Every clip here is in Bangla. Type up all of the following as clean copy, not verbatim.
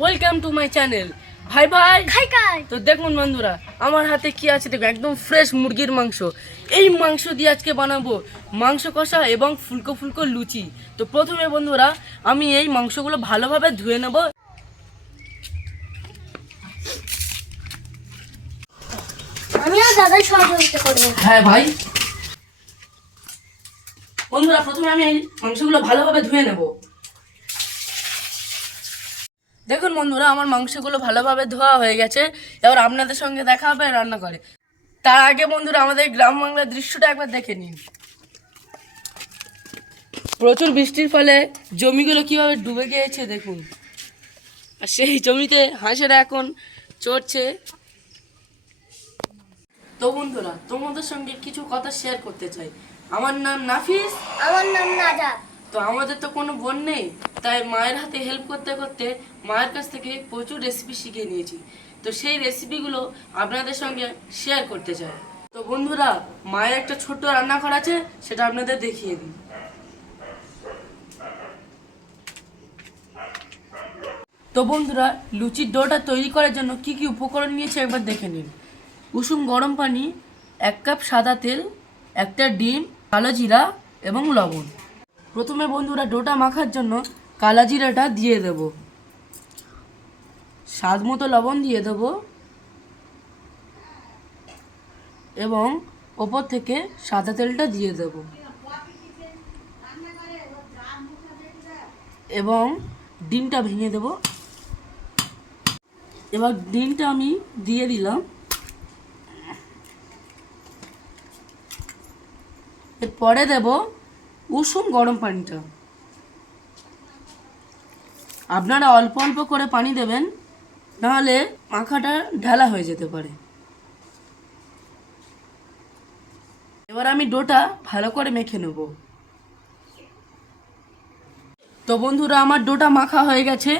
Welcome to my channel. ভাই ভাই খাই খাই তো দেখুন বন্ধুরা, আমার হাতে কি আছে দেখুন, একদম ফ্রেশ মুরগির মাংস। এই মাংস দিয়ে আজকে বানাবো মাংস কষা এবং ফুলকো ফুলকো লুচি। তো প্রথমে বন্ধুরা আমি এই মাংসগুলো ভালোভাবে ধুয়ে নেব। আমিও দাদার সহযোগিতা করবো। হ্যাঁ ভাই, বন্ধুরা প্রথমে আমি এই মাংসগুলো ভালোভাবে ধুয়ে নেব। দেখুন বন্ধুরা, আমার মাংসগুলো ভালোভাবে ধোয়া হয়ে গেছে। এবার আপনাদের সঙ্গে দেখা হবে রান্না করে। তার আগে বন্ধুরা আমাদের গ্রাম বাংলার দৃশ্যটা একবার দেখে নিন। প্রচুর বৃষ্টির ফলে জমিগুলো কিভাবে ডুবে গিয়েছে দেখুন, আর সেই জমিতে হাঁসেরা এখন চড়ছে। তো বন্ধুরা তোমাদের সঙ্গে কিছু কথা শেয়ার করতে চাই। আমার নাম নাফিস। আমার নাম নাজাত। তো আমাদের তো কোনো বোন নেই, তাই মায়ের হাতে হেল্প করতে করতে মায়ের কাছ থেকে প্রচুর রেসিপি শিখে নিয়েছি। তো সেই রেসিপিগুলো আপনাদের সঙ্গে শেয়ার করতে চাই। তো বন্ধুরা, মায়ের একটা ছোট্ট রান্নাঘর আছে, সেটা আপনাদের দেখিয়ে দিই। তো বন্ধুরা, লুচির ডোটা তৈরি করার জন্য কি কি উপকরণ নিয়েছে একবার দেখে নিন। কুসুম গরম পানি, 1 কাপ সাদা তেল, একটা ডিম, কালো জিরা এবং লবণ। প্রথমে বন্ধুরা ডোটা মাখার জন্য কালা জিরাটা দিয়ে দেব, স্বাদ মতো লবণ দিয়ে দেব এবং ওপর থেকে সাদা তেলটা দিয়ে দেব এবং ডিমটা ভেঙে দেব। এবার ডিমটা আমি দিয়ে দিলাম। এরপরে দেব উষুম গরম পানিটা। আপনারা অল্প অল্প করে পানি দেবেন, নাহলে মাখাটা ঢালা হয়ে যেতে পারে। এবার আমি ডোটা ভালো করে মেখে নেব। তো বন্ধুরা, আমার ডোটা মাখা হয়ে গেছে।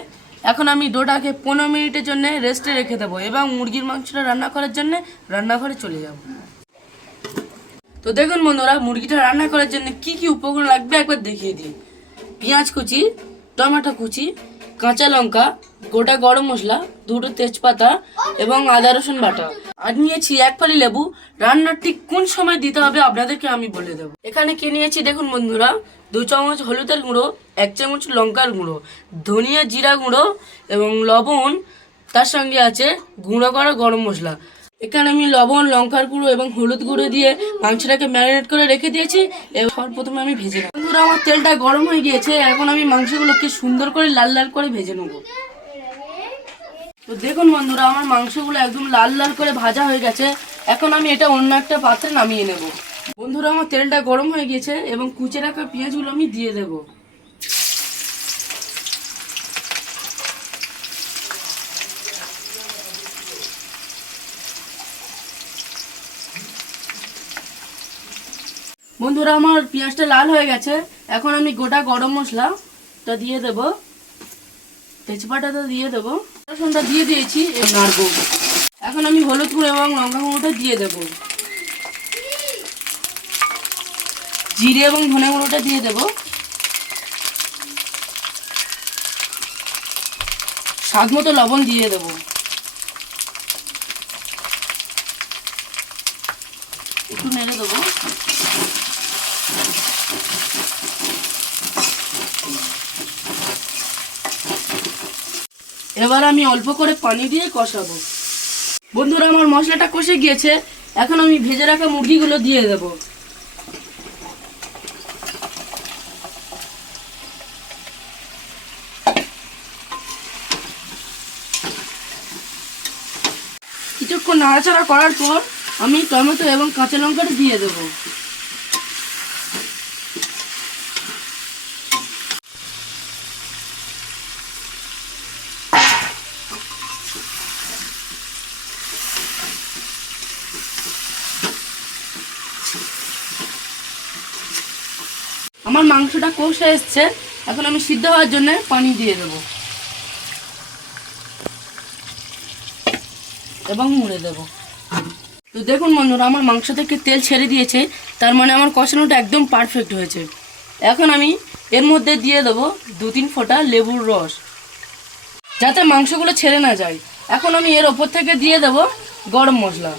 এখন আমি ডোটাকে 15 মিনিটের জন্য রেস্টে রেখে দেবো এবং মুরগির মাংসটা রান্না করার জন্য রান্নাঘরে চলে যাব। তো দেখুন বন্ধুরা, মুরগিটা রান্না করার জন্য কি কি উপকরণ লাগবে একবার দেখিয়ে দিই। পেঁয়াজ কুচি, টমেটো কুচি, কাঁচা লঙ্কা, গোটা গরম মশলা, 2টো তেজপাতা এবং আদা রসুন বাটা। আর নিয়েছি 1 ফালি লেবু। রান্নার ঠিক কোন সময় দিতে হবে আপনাদেরকে আমি বলে দেবো। এখানে কি নিয়েছি দেখুন বন্ধুরা, 2 চামচ হলুদের গুঁড়ো, 1 চামচ লঙ্কার গুঁড়ো, ধনিয়া জিরা গুঁড়ো এবং লবণ। তার সঙ্গে আছে গুঁড়ো করা গরম মশলা। এখানে আমি লবণ, লঙ্কার গুঁড়ো এবং হলুদ গুঁড়ো দিয়ে মাংসটাকে ম্যারিনেট করে রেখে দিয়েছি। এবার প্রথমে আমি ভেজে নেব। বন্ধুরা, আমার তেলটা গরম হয়ে গিয়েছে। এখন আমি মাংসগুলোকে সুন্দর করে লাল লাল করে ভেজে নেব। তো দেখুন বন্ধুরা, আমার মাংসগুলো একদম লাল লাল করে ভাজা হয়ে গেছে। এখন আমি এটা অন্য একটা পাত্রে নামিয়ে নেব। বন্ধুরা, আমার তেলটা গরম হয়ে গেছে এবং কুচে রাখা পেঁয়াজগুলো আমি দিয়ে দেবো। বন্ধুরা, আমার পেঁয়াজটা লাল হয়ে গেছে। এখন আমি গোটা গরম মশলাটা দিয়ে দেব, তেজপাতাটা দিয়ে দেবো, রসুনটা দিয়ে দিয়েছি, নাড়বো। এখন আমি হলুদ গুঁড়ো এবং লঙ্কা গুঁড়োটা দিয়ে দেব, জিরে এবং ধনে গুঁড়োটা দিয়ে দেব, স্বাদ মতো লবণ দিয়ে দেব। একটু নেড়ে দেবো। এবার আমি অল্প করে পানি দিয়ে কষাবো। বন্ধুরা, আমার মশলাটা কষে গিয়েছে। এখন আমি ভেজে রাখা মুরগিগুলো দিয়ে দেব। কিছুক্ষণ নাড়াচাড়া করার পর আমি টমেটো এবং কাঁচা লঙ্কাটা দিয়ে দেব। আমার মাংসটা কষে এসছে। এখন আমি সিদ্ধ হওয়ার জন্য পানি দিয়ে দেব এবং মুড়ে দেব। তো দেখুন বন্ধুরা, আমার মাংস থেকে তেল ছেড়ে দিয়েছে, তার মানে আমার কষানোটা একদম পারফেক্ট হয়েছে। এখন আমি এর মধ্যে দিয়ে দেবো 2-3 ফোঁটা লেবুর রস। যাতে মাংসগুলো ছেড়ে না যায়। এখন আমি এর ওপর থেকে দিয়ে দেব গরম মশলা।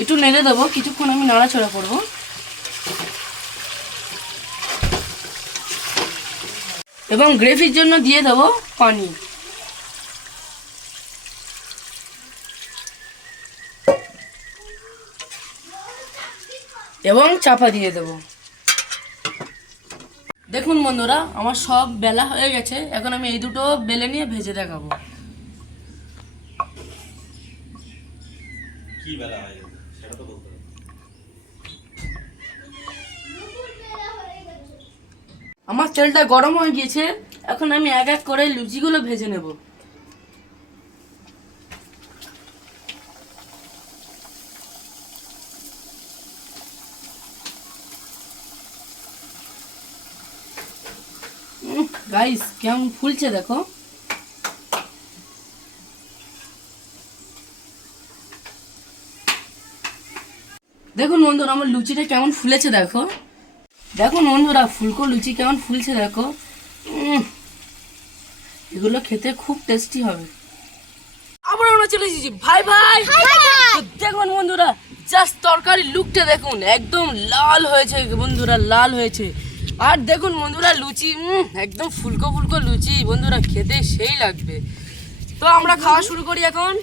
একটু নেড়ে দেবো, কিছুক্ষণ আমি নাড়াচাড়া করব। এবং গ্রেভির জন্য দিয়ে দেব পানি। এবং চাপা দিয়ে দেব। দেখুন বন্ধুরা, আমার সব বেলা হয়ে গেছে। এখন আমি এই দুটো বেলে নিয়ে ভেজে দেখাবো। কি বেলা হয়ে গেছে সেটা তো বলতে হবে। আমার তেলটা গরম হয়ে গিয়েছে। এখন আমি এক এক করে লুচিগুলো ভেজে নেব। গাইস, কেমন ফুলছে দেখো। দেখুন বন্ধুরা, আমার লুচিটা কেমন ফুলেছে দেখো। দেখুন বন্ধুরা, ফুলকো লুচি কেমন ফুলছে দেখো। এগুলো খেতে খুব টেস্টি হবে। আবার আমরা চলে এসেছি ভাই ভাই। তো দেখুন বন্ধুরা, জাস্ট তরকারির লুকটা দেখুন, একদম লাল হয়েছে বন্ধুরা, লাল হয়েছে। আর দেখুন বন্ধুরা, লুচি একদম ফুলকো ফুলকো লুচি বন্ধুরা, খেতে সেই লাগবে। তো আমরা খাওয়া শুরু করি এখন।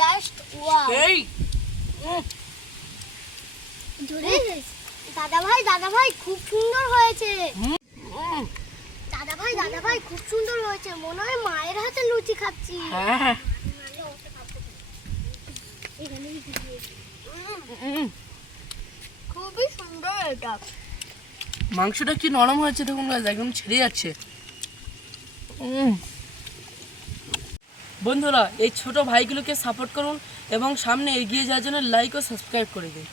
Just wow. এই ধরে দাদা ভাই খুব সুন্দর হয়েছে। দাদা ভাই খুব সুন্দর হয়েছে, মনে হয় মায়ের হাতে লুচি খাচ্ছি। হ্যাঁ, খুবই সুন্দর এটা। মাংসটা কি নরম হয়েছে দেখুন guys, একদম ছেড়ে যাচ্ছে। বন্ধুরা, এই ছোট ভাইগুলোকে সাপোর্ট করুন এবং সামনে এগিয়ে যাওয়ার জন্য লাইক ও সাবস্ক্রাইব করে দিন।